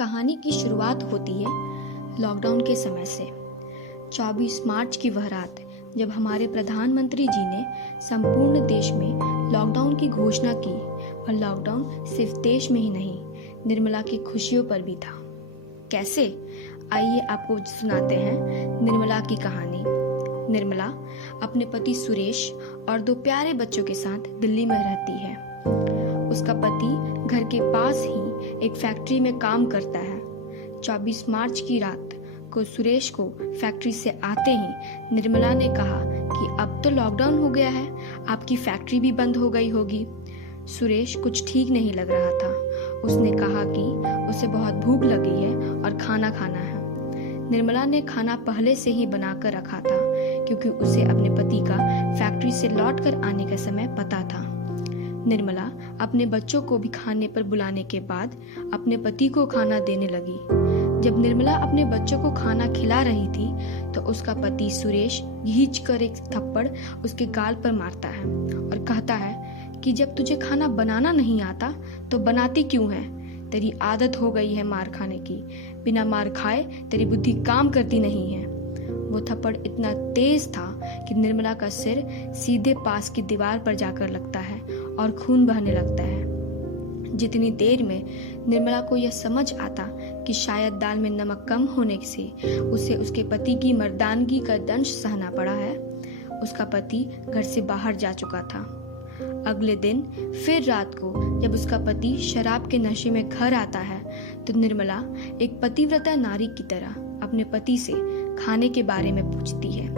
कहानी की शुरुआत होती है लॉकडाउन के समय से। 24 मार्च की वह रात जब हमारे प्रधानमंत्री जी ने संपूर्ण देश में लॉकडाउन की घोषणा की, और लॉकडाउन सिर्फ देश में ही नहीं, निर्मला की खुशियों पर भी था। कैसे? आइए आपको सुनाते हैं निर्मला की कहानी। निर्मला अपने पति सुरेश और 2 प्यारे बच्चों के साथ दिल्ली में रहती है। उसका पति घर के पास ही एक फैक्ट्री में काम करता है। 24 मार्च की रात को सुरेश को फैक्ट्री से आते ही निर्मला ने कहा कि अब तो लॉकडाउन हो गया है, आपकी फैक्ट्री भी बंद हो गई होगी। सुरेश कुछ ठीक नहीं लग रहा था। उसने कहा कि उसे बहुत भूख लगी है और खाना खाना है। निर्मला ने खाना पहले से ही बनाकर रखा था, क्योंकि उसे अपने पति का फैक्ट्री से लौटकर आने का समय पता था। निर्मला अपने बच्चों को भी खाने पर बुलाने के बाद अपने पति को खाना देने लगी। जब निर्मला अपने बच्चों को खाना खिला रही थी तो उसका पति सुरेश खींचकर एक थप्पड़ उसके गाल पर मारता है और कहता है कि जब तुझे खाना बनाना नहीं आता तो बनाती क्यों है? तेरी आदत हो गई है मार खाने की, बिना मार खाए तेरी बुद्धि काम करती नहीं है। वो थप्पड़ इतना तेज था कि निर्मला का सिर सीधे पास की दीवार पर जाकर लगता है और खून बहने लगता है। जितनी देर में निर्मला को यह समझ आता कि शायद दाल में नमक कम होने से उसे उसके पति की मर्दानगी का दंश सहना पड़ा है, उसका पति घर से बाहर जा चुका था। अगले दिन फिर रात को जब उसका पति शराब के नशे में घर आता है तो निर्मला एक पतिव्रता नारी की तरह अपने पति से खाने के बारे में पूछती है,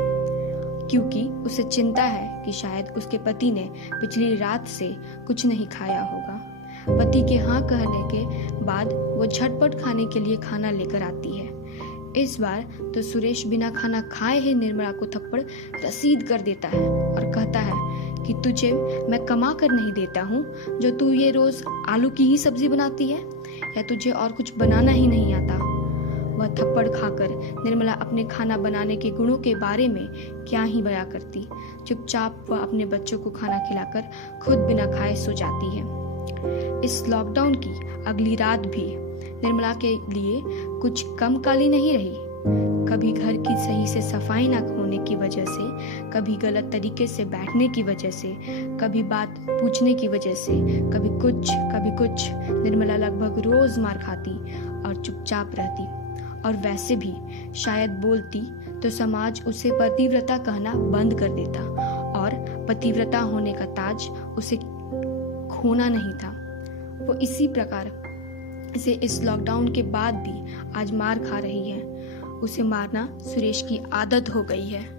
क्योंकि उसे चिंता है कि शायद उसके पति ने पिछली रात से कुछ नहीं खाया होगा। पति के हाँ कहने के बाद वो झटपट खाने के लिए खाना लेकर आती है। इस बार तो सुरेश बिना खाना खाए ही निर्मला को थप्पड़ रसीद कर देता है और कहता है कि तुझे मैं कमा कर नहीं देता हूँ जो तू ये रोज आलू की ही सब्जी बनाती है, या तुझे और कुछ बनाना ही नहीं आता। वह थप्पड़ खाकर निर्मला अपने खाना बनाने के गुणों के बारे में क्या ही बयां करती। चुपचाप वह अपने बच्चों को खाना खिलाकर खुद बिना खाए सो जाती है। इस लॉकडाउन की अगली रात भी निर्मला के लिए कुछ कम काली नहीं रही। कभी घर की सही से सफाई न होने की वजह से, कभी गलत तरीके से बैठने की वजह से, कभी बात पूछने की वजह से, कभी कुछ निर्मला लगभग रोज मार खाती और चुपचाप रहती। और वैसे भी शायद बोलती तो समाज उसे पतिव्रता कहना बंद कर देता, और पतिव्रता होने का ताज उसे खोना नहीं था। वो इसी प्रकार से इस लॉकडाउन के बाद भी आज मार खा रही है। उसे मारना सुरेश की आदत हो गई है।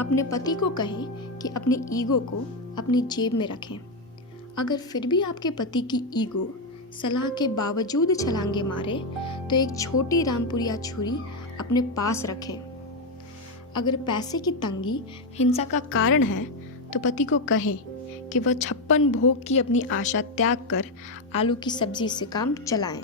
अपने पति को कहें कि अपनी ईगो को अपनी जेब में रखें। अगर फिर भी आपके पति की ईगो सलाह के बावजूद छलांगे मारे तो एक छोटी रामपुरिया छुरी अपने पास रखें। अगर पैसे की तंगी हिंसा का कारण है तो पति को कहें कि वह 56 भोग की अपनी आशा त्याग कर आलू की सब्जी से काम चलाएं।